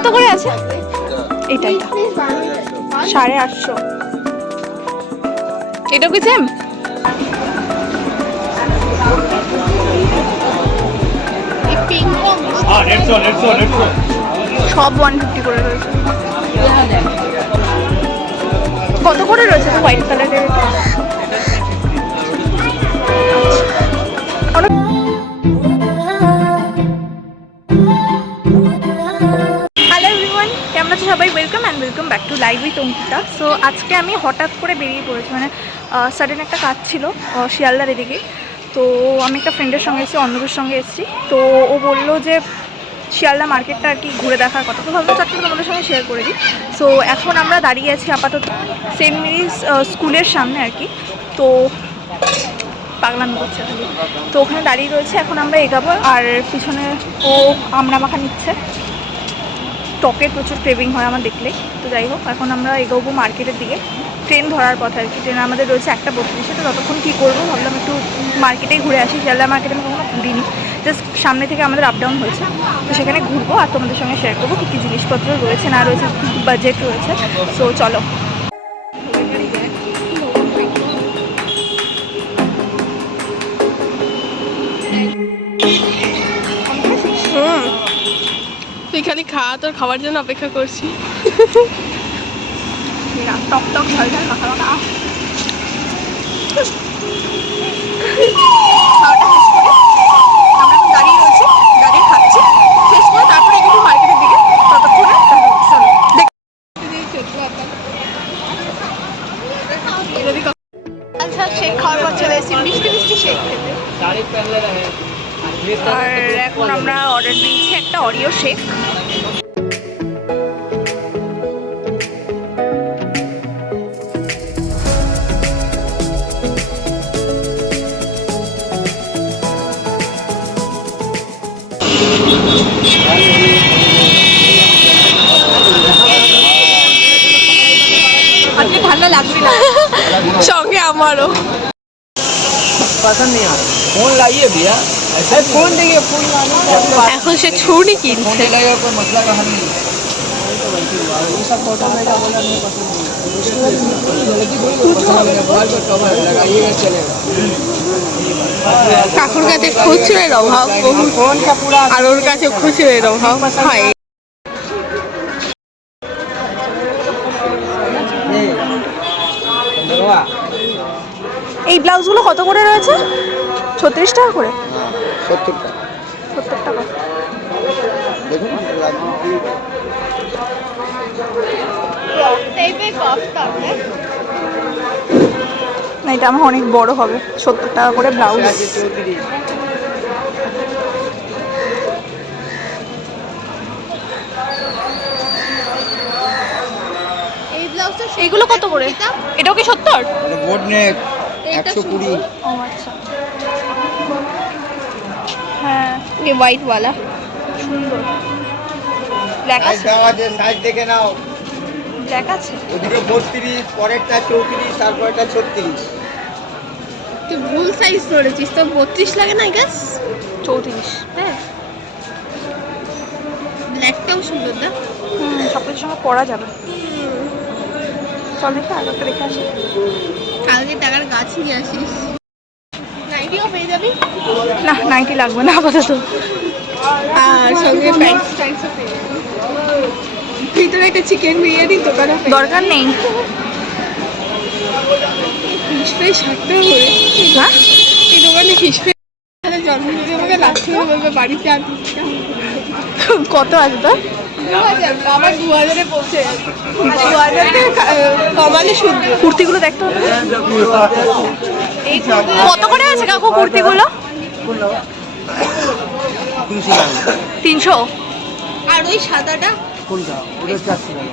কত করে আছে? এটা 850। এটা কি সেম? সব 150 করে রয়েছে। কত করে রয়েছে তো হোয়াইট কালারের? সবাই welcome and welcome back to live with Ankita. So আজকে আমি হঠাৎ করে বেরিয়ে পড়েছি, মানে সাডেন একটা কাজ ছিল শিয়ালদার এদিকে। তো আমি একটা ফ্রেন্ডের সঙ্গে এসেছি, অন্নবের সঙ্গে এসেছি। তো ও বললো যে শিয়ালদা মার্কেটটা আর কি ঘুরে দেখার কথা, তো ভাবলাম চারটে তোমাদের সঙ্গে শেয়ার করে দিই। সো এখন আমরা দাঁড়িয়ে আছি আপাতত সেন্ট মেরিজ স্কুলের সামনে আর কি। তো পাগলামি করছে খালি, তো ওখানে দাঁড়িয়ে রয়েছে। এখন আমরা এগাবো, আর পিছনে ও আমড়া মাখা নিচ্ছে। টকের প্রচুর ক্রেভিং হয় আমার দেখলেই। তো যাই হোক, এখন আমরা এগোবো মার্কেটের দিকে। ট্রেন ধরার কথা আর কি, ট্রেন আমাদের রয়েছে 1:32। তো ততক্ষণ কী করবো ভাবলাম একটু মার্কেটেই ঘুরে আসি। শিয়ালদা মার্কেটে আমি কখনো ঘুরিনি, জাস্ট সামনে থেকে আমাদের আপ ডাউন হয়েছে। তো সেখানে ঘুরবো আর তোমাদের সঙ্গে শেয়ার করবো কী কী জিনিসপত্র রয়েছে না রয়েছে, কী কী বাজেট রয়েছে। সো চলো। তুই খালি খাওয়া, তোর খাওয়ার জন্য অপেক্ষা করছি। টক টক ঝাল ঝাল মাখা মাখা। খাওয়াটা শেষ করে আমরা এখন দাঁড়িয়ে রয়েছি, দাঁড়িয়ে খাচ্ছি। শেষ করে তারপরে একটু মার্কেটের দিকে, ততক্ষণে শেক খাওয়ার পর চলে এসেছি মিষ্টি মিষ্টি শেক খেতে। আর এখন আমরা অর্ডার দিয়েছি একটা অরিও শেক। আজকে ঠান্ডা লাগবে না, সঙ্গে আমারও। पसंद नहीं आ रहा। फोन लाइए भैया, ऐसे फोन देखिए, फोन এখন সে ছুরি কিনছে। लगेगा कोई मसला का हल नहीं। ये सब फोटो में क्या बोला नहीं पसंद नहीं। लगाइएगा चलेगा। কাকুর কাছে খুচরের অভাব, फोन का पूरा আর ওর কাছে খুচরের অভাব হয়। এই ব্লাউজগুলো কত করে রয়েছে? 36 টাকা করে। 70 টাকা। 70 টাকা। দেখুন না, এটা আমার অনেক বড় হবে। 70 টাকা করে ব্লাউজ। এইগুলো কত করে? এটাও কি 70? বোর্ড নেক 120। ও আচ্ছা, হ্যাঁ এই হোয়াইট ওয়ালা সুন্দর। ব্ল্যাক আছে? সাইজ দেখে নাও। ব্ল্যাক আছে? ওদিকে 32, পরেরটা 34, তারপরটা 36। তুই ভুল সাইজ ধরেছিস, তো 32 লাগে না গ্যাস? 34। হ্যাঁ, ব্ল্যাকটাও সুন্দর না? সব কিছুর সঙ্গে পরা যাবে। চল দেখে আগে দেখে আসি। কালকে টাকার গাছ নিয়ে আসিস, নাইটিও পেয়ে যাবি। না, নাইটি লাগবে না আপাতত। আর সঙ্গে প্যান্ট স্টাইলসও পেয়ে যাবি। ভিতরে একটা চিকেন বিরিয়ানি দোকানও দরকার নেই। ফিশ ফ্রাই 60 টাকা করে। হ্যাঁ, এই দোকানে ফিশ ফ্রাই জন্মদিনে আমাকে লাস্ট করে বলবে বাড়িতে আর দিচ্ছি না। কত আছে তোর? 2000। আমার 2000-এ পৌঁছে গেছে। 2000 কমালে শুদ্ধ। কুর্তিগুলো দেখতে হবে। কত করে আছে কাকু কুর্তিগুলো? 300। আর ওই সাদাটা কোনটা? ওটা 400 টাকা।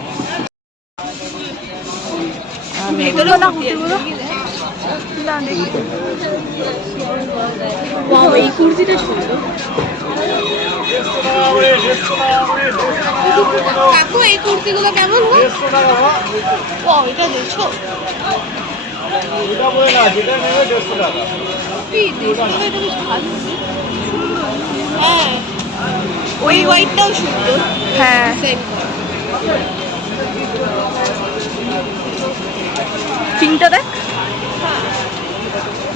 ভেতরে না কুর্তিগুলো? না দেখি। ওয়াও, এই কুর্তিটা সুন্দর। কাকু এই কুর্তিগুলো কেমন গো? ও এটা 150। এটা বলে না, যেটা নেবে 150 টাকা। কি 150 টাকা? এটা বেশ ভালো। হ্যাঁ ওই হোয়াইটটাও সুন্দর। হ্যাঁ পিঙ্কটা দেখ,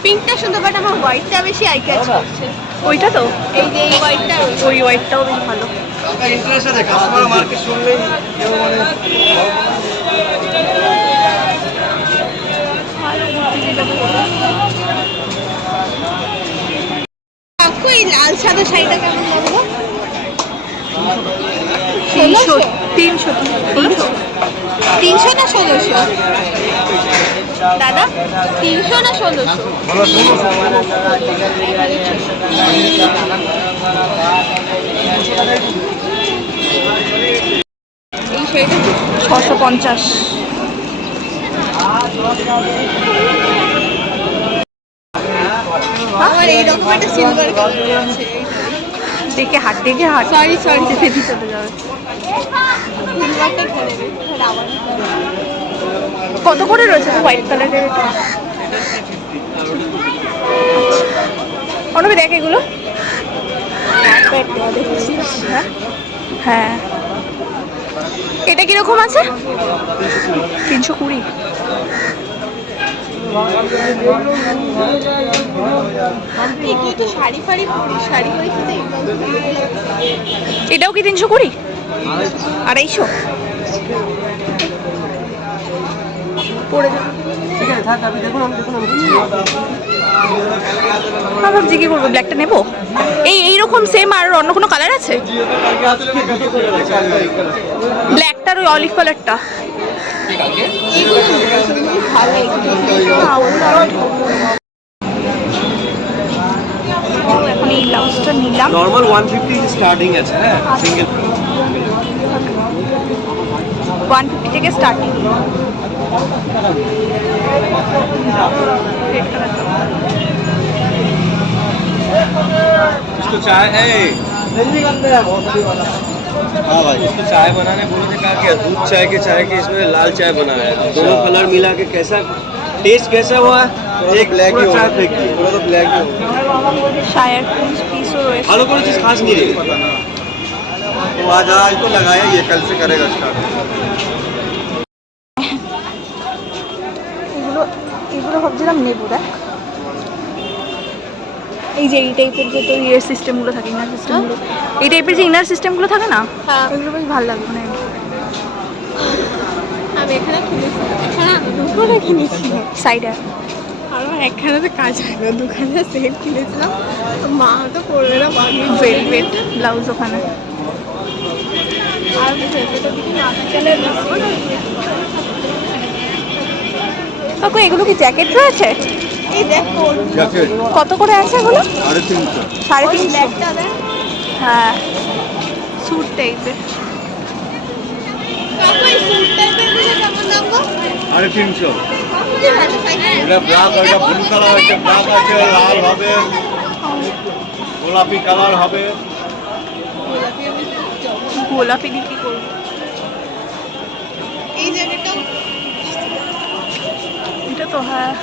পিঙ্কটা সুন্দর, বাট আমার হোয়াইটটা বেশি আই ক্যাচ করছে। ওইটা তো এই যে এই হোয়াইটটা, ওই হোয়াইটটাও বেশ ভালো। ইন্টারেস্ট আছে কাস্টমার মার্কেট শুনলেই কেউ মানে কাকু এই লাল সাদা শাড়িটা কেমন লাগলো? 300 300 300 না 1600? দাদা 300 না 1600? এই শাড়িটা 650। আমার এইরকম একটা সিলভার কালার আছে। দেখে হাট সরি সরি, ফেদি চলে যাবে। সিলভারটা খেলে রে আবার। কত করে রয়েছে তো হোয়াইট কালারের এটা? অনুভি দেখ এগুলো। হ্যাঁ হ্যাঁ, এটা কিরকম আছে? 320। তুই তো শাড়ি ফাড়ি পরিস, শাড়ি পরে খেতে এটাও কি 320? 250 পড়ে যাবে। ঠিক আছে থাক, আপনি দেখুন আমি ভাবছি কি করবো, ব্ল্যাকটা নেবো। এইরকম সেম আর অন্য কোনো কালার আছে? ব্ল্যাকটার ওই অলিভ কালারটা। এখন এই ব্লাউজটা নিলাম। নরমাল 150 স্টার্টিং আছে। হ্যাঁ সিঙ্গেল 150 থেকে স্টার্টিং। इसको चाय है। हाँ भाई, इसको चाय बनाने बोले थे, कहा क्या दूध चाय के इसमें लाल चाय बनाया है। दोनों कलर मिला के कैसा टेस्ट कैसा हुआ? एक ब्लैक ही होगा, पूरा तो ब्लैक ही होगा। शायर পিসও রয়েছে। भालो कोई चीज खास नहीं रही। तो आज तो लगाया, ये कल से करेगा स्टार्ट। এগুলো ভাবছিলাম নেবো। দেখ এই যে এই টাইপের যে তোর ইয়ের সিস্টেমগুলো থাকে, ইনার সিস্টেমগুলো, এই টাইপের যে ইনার সিস্টেমগুলো থাকে না, হ্যাঁ। এগুলো বেশ ভালো লাগে। মানে আমি এখানে কিনেছি, হ্যাঁ দুপুরে কিনেছিলাম সাইডে আমার একখানে তো কাজ হয় না, দোকানে সেট কিনেছিলাম, মা তো পড়বে না, বানিয়ে ভেলভেট ব্লাউজ ওখানে। আর ভেতরটা দিকে না চলে কাকু এগুলো কি জ্যাকেট রয়েছে? এই দেখ তোর জ্যাকেট কত করে আছে এগুলো? 350। 350। ব্ল্যাকটা দেখ। হ্যাঁ স্যুট টাইপের। কাকু এই স্যুট টাইপের গুলো কেমন লাগবে? 350। হ্যাঁ এটা ব্ল্যাক, এটা ব্লু কালার, এটা ব্ল্যাক আছে, লাল হবে, গোলাপি কালার হবে। গোলাপি দিয়ে কি করবো? এই জ্যাকেটটাও এটা তো হ্যাঁ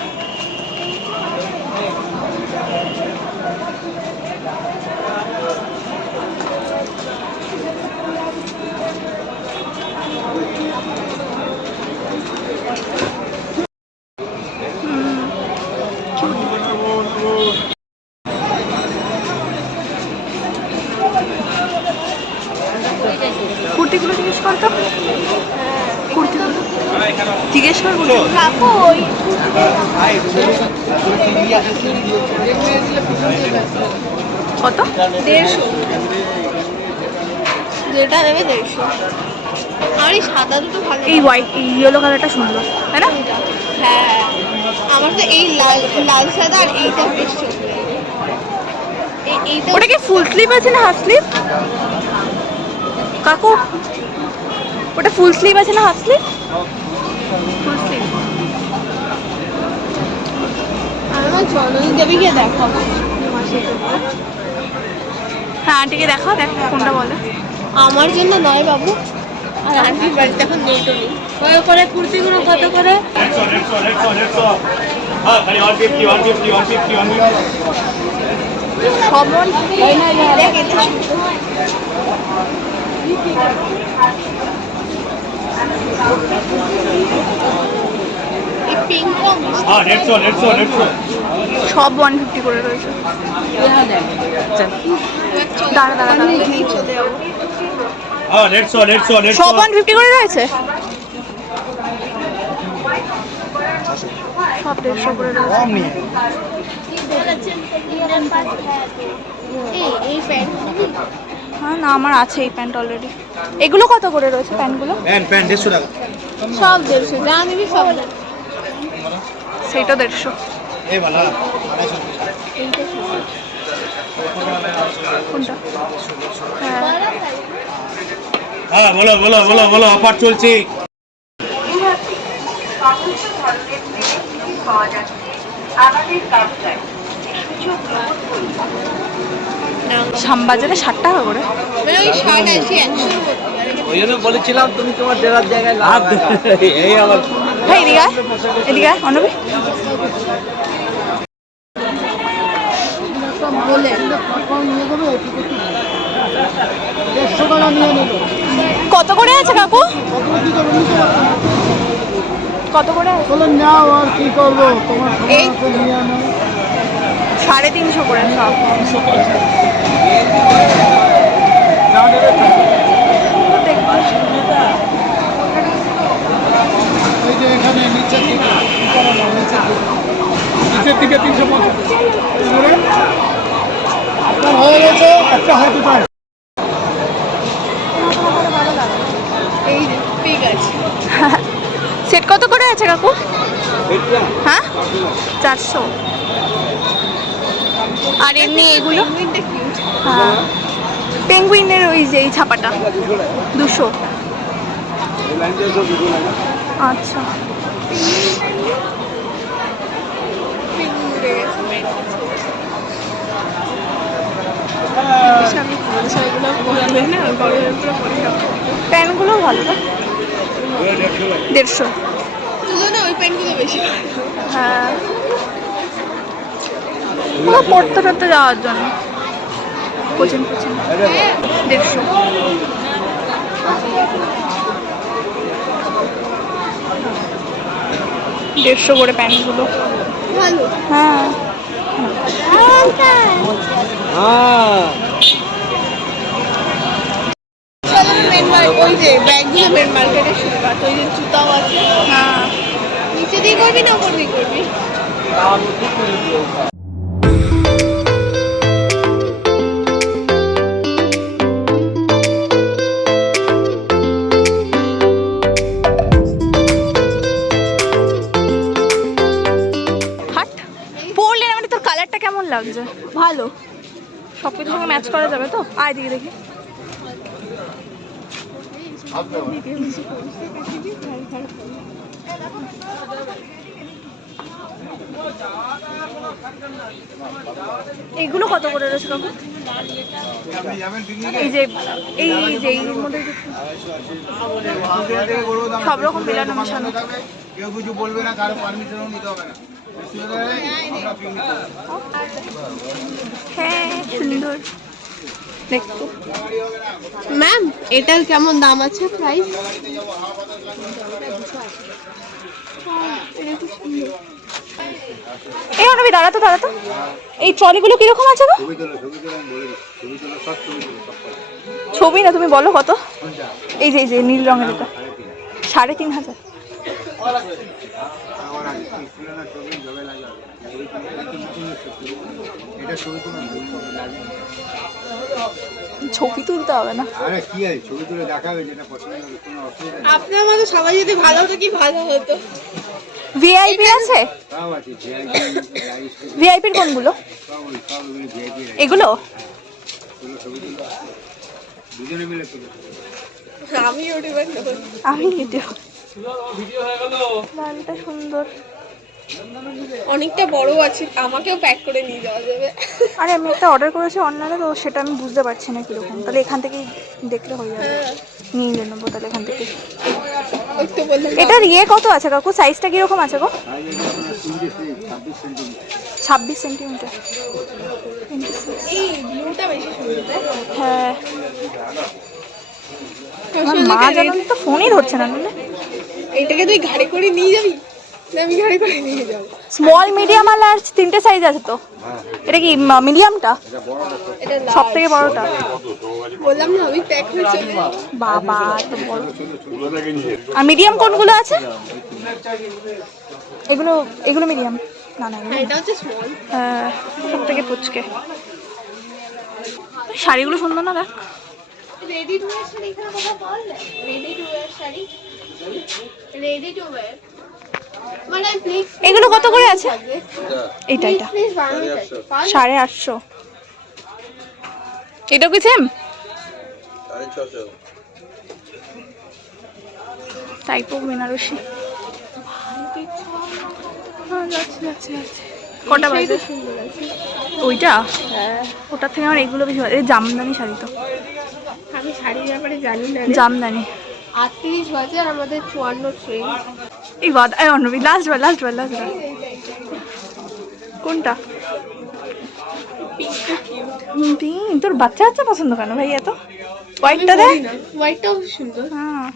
কুর্তিগুলো জিজ্ঞেস কর তো। কুর্তিগুলো জিজ্ঞেস কর। কাকু ওই কত? 150, যেটা নেবে 150। আর এই সাদা দুটো ভালো, এই হোয়াইট এই ইয়েলো কালারটা সুন্দর তাই না? হ্যাঁ আমার তো এই লাল লাল সাদা আর এইটা বেশ চলবে। এইটা ওটা কি ফুল স্লিভ আছে না হাফ স্লিভ? কাকু ওটা ফুল স্লিভ আছে না হাফ স্লিভ? Full sleeve. আমার জননী দেবীকে দেখাবো। হ্যাঁ আন্টিকে দেখাও, দেখ কোনটা বলে। আমার জন্য নয় বাবু, আর আন্টির বাড়িতে এখন নেটও নেই। ওই করে কুর্তিগুলো কত করে? সমন দেখ এটা हाँ 150 সব 150 করে রয়েছে। দাঁড়া দাঁড়া দাঁড়া, हाँ 150 সব 150 করে রয়েছে, সব 150 করে রয়েছে। হ্যাঁ না, আমার আছে এই প্যান্ট অলরেডি। এগুলো কত করে রয়েছে প্যান্টগুলো? पैंट 150 টাকা সব 150, যা নিবি সব সেইটা 150। এই वाला কোনটা? হ্যাঁ হ্যাঁ বলো বলো বলো বলো, অফার চলছে। শ্যামবাজারে 60 টাকা করে। ওই শার্ট আছে 100। ওই জন্য বলেছিলাম তুমি তোমার ডেরার জায়গায় লাভ এই আমার ভাই এদিকে আয়, এদিকে আয় অনবি। বলে কত করে আছে কাকু? কত করে আছে? নাও আর কি করবো তোমার এই 350 করে সব। এই যে এখানে নিচের দিকে নিচের দিকে 350 আপনার হয়ে গেছে একটা হয়তো পায়। এই ঠিক আছে। সেট কত করে আছে কাকু? হ্যাঁ 400। আর এমনি এগুলো হ্যাঁ পেঙ্গুইনের ওই যে এই ছাপাটা 200। আচ্ছা প্যান্টগুলো ভালো না? 150। দুজনে ওই প্যান্টগুলো বেশি। হ্যাঁ ওগুলো পড়তে টড়তে যাওয়ার জন্য, কোচিং কোচিং। 150। করে প্যান্টগুলো ভালো। হ্যাঁ। হ্যাঁ ওই যে ব্যাগগুলো মেন মার্কেটে শুরু, ওই যে জুতাও আছে। হ্যাঁ নিচে দিয়ে করবি না করবি করবি? হাট পরলে না, মানে তোর কালারটা কেমন লাগছে? ভালো। সব কিছুর সঙ্গে ম্যাচ করা যাবে তো? আয় দিকে দেখি। এইগুলো কত করে রয়েছে কাকু? এই যে এর মধ্যে সব রকম মিলানো মিশানো। কেউ কিছু বলবে না, কারো পারমিশনও নিতে হবে না। হ্যাঁ সুন্দর দেখো। ম্যাম এটার কেমন দাম আছে, প্রাইস? এই অনবি দাঁড়াতো দাঁড়াতো, এই ট্রলিগুলো কিরকম আছে গো? ছবি না, তুমি বলো কত? এই যে নীল রঙের এটা 3,500। ছবি তুলতে হবে না? আরে কি আছে, ছবি তুলে দেখাবে, যেটা পছন্দ হবে, কোনো অসুবিধা নেই। আপনার মতো সবাই যদি ভালো হতো কি ভালো হতো। ভিআইপি আছে? তাও আছে ভিআইপির কোনগুলো? এগুলো দুজনে মিলে তুলে। আমি ইউটিউবার নই। আমি ইউটিউব। লালটা সুন্দর। অনেকটা বড় আছে, আমাকেও প্যাক করে নিয়ে যাওয়া যাবে। আরে আমি একটা অর্ডার করেছি অনলাইনে, তো সেটা আমি বুঝতে পারছি না কীরকম। তাহলে এখান থেকেই দেখলে হয়ে যাবে, নিয়ে নেবো তাহলে এখান থেকে। ওই তো বললাম এটার ইয়ে কত আছে কাকু? সাইজটা কীরকম আছে গো? 26 সেন্টিমিটার। এই ব্লুটা বেশি সুন্দর। হ্যাঁ আমার মা জানো তো ফোনই ধরছে না নাহলে। এইটাকে তুই ঘাড়ে করে নিয়ে যাবি না? আমি ঘাড়ে করে নিয়ে যাবো। স্মল মিডিয়াম আর লার্জ তিনটে সাইজ আছে তো। এটা কি মিডিয়ামটা? এটা সব থেকে বড়টা। বললাম না আমি প্যাক হয়ে চলে যাবো। বাবা এত বড়। আর মিডিয়াম কোনগুলো আছে? এগুলো এগুলো মিডিয়াম না না এগুলো হ্যাঁ, এটা হচ্ছে স্মল। সব থেকে পুচকে। শাড়িগুলো সুন্দর না দেখ। রেডি টু ওয়্যার শাড়ি এখানে কোথাও পাওয়া যায়? Ready to wire sari, ready to wire মানে প্লিজ এগুলো কত করে আছে? এইটা এটা প্লিজ বানানো যায় 850। এটা কি সেম? 650 type of Banarasi. যাচ্ছে যাচ্ছে যাচ্ছে। কটা বাজে? সুন্দর আছে। ওইটা হ্যাঁ, ওটার থেকে আমার এগুলো বেশি ভালো। এই জামদানি শাড়ি তো, আমি শাড়ির ব্যাপারে জানি না রে। জামদানি। 38 বাজে আর আমাদের 54 ট্রেন। এই বাদ এই অন্নবী লাস্ট বার লাস্ট বার লাস্ট বার। কোনটা? পিঙ্ক। তোর বাচ্চা বাচ্চা পছন্দ কেন ভাই এত? হোয়াইটটা দেখ। হোয়াইটটাও সুন্দর। হ্যাঁ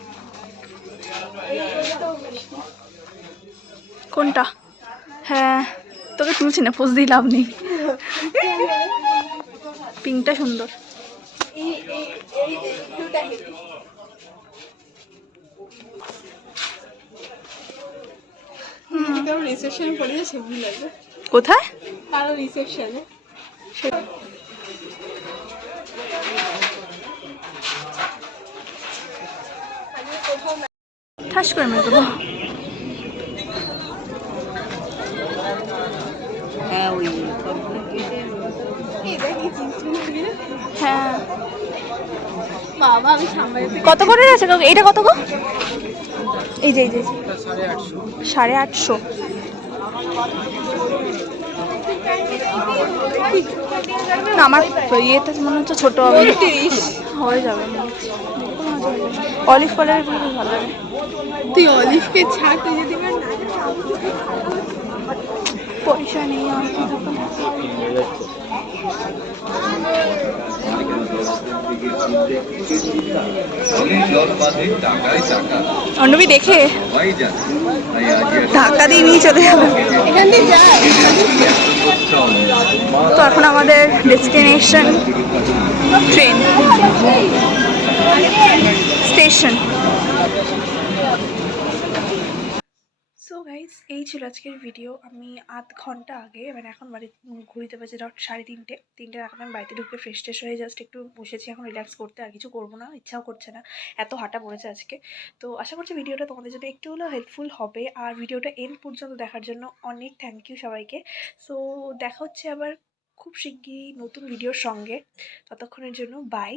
কোনটা? হ্যাঁ তোকে তুলছি না, পোজ দিয়ে লাভ নেই। পিঙ্কটা সুন্দর। এই দুটা হেভি। কারো রিসেপশনে পড়ে যাচ্ছে ভুল আছে। কোথায়? কারো রিসেপশনে। ঠাস করে মেরে দেবো। এই দেখ এই জিনিসগুলো দিয়ে। হ্যাঁ বাবা আমি সামনে কত করে আছে কাকু? এইটা কত গো? এই যে এই যে 850। না আমার ইয়েতে মনে হচ্ছে ছোট হবে। 30। হয়ে যাবে মনে হচ্ছে। অলিভ কালারের গুলো ভালো লাগে। তুই অলিভকে ছাড়, তুই যদি না পয়সা নেই আমার অন্নবী দেখে ধাক্কা দিয়ে নিয়ে চলে যাবে। এখান দিয়ে যায়। তো এখন আমাদের destination train station. So guys এই ছিল আজকের ভিডিও। আমি আধ ঘন্টা আগে মানে এখন বাড়ি ঘুরিতে বাজে রাত 3:30 এখন আমি বাড়িতে ঢুকে ফ্রেশ ট্রেশ হয়ে জাস্ট একটু বসেছি এখন রিল্যাক্স করতে। আর কিছু করবো না, ইচ্ছাও করছে না, এত হাঁটা পড়েছে আজকে। তো আশা করছি ভিডিওটা তোমাদের জন্য একটু হলেও হেল্পফুল হবে। আর ভিডিওটা এন্ড পর্যন্ত দেখার জন্য অনেক থ্যাংক ইউ সবাইকে। সো দেখা হচ্ছে আবার খুব শিগগিরই নতুন ভিডিওর সঙ্গে। ততক্ষণের জন্য বাই।